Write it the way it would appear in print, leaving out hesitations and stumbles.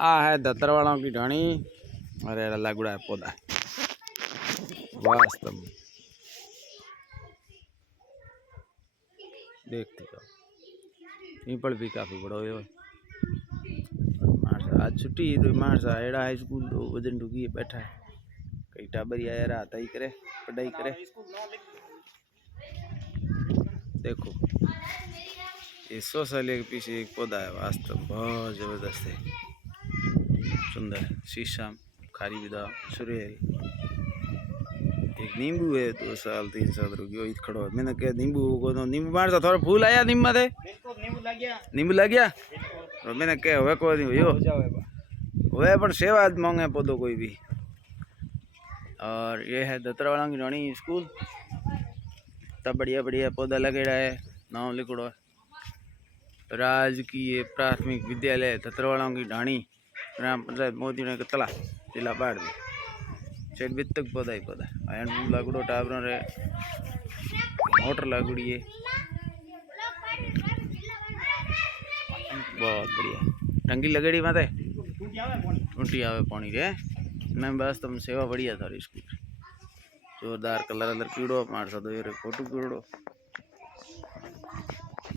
आ है दत्तरवालों की ढाणी और लागुड़ा है पौधा वास्तव में देखते जाओ। पीपल भी काफी बड़ा हो आज छुट्टी तो मानसा एड़ा हाई स्कूल तो वजन ढुकी बैठा है कई टाबर आया रात ही करे पढ़ाई करे। देखो ये 100 साल के पीछे एक पौधा है वास्तव बहुत जबरदस्त है सुंदर शीशम खारी विदा सुरेल एक नींबू है 2 साल 3 साल रुकी खड़ो है मैंने कहा नींबू को तो नींबू मार सा थोड़ा फूल आया नींबू में नींबू लग गया और मैंने कहा हुए कोई नहीं हुए पर सेवा मांगे पौधो कोई भी। और ये है दत्तरवाला की ढाणी स्कूल तब बढ़िया बढ़िया पौधा लगेड़ा है नाम लिखोड़ो है राजकीय प्राथमिक विद्यालय दत्तरवाला की ढाणी ग्राम पंचायत मोदी ने कतला जिला बाढ़ में सेठ बितक पौधा ही पौधा हैंड लागुड़ो टाबर रे मोटर लागुड़ी है बहुत बढ़िया टंकी लगेड़ी माते टूटी आवे पानी रे मैं बस तुम सेवा बढ़िया थारी स्कूल जोरदार कलर कीड़ो मार सा तो फोटो कीड़ो।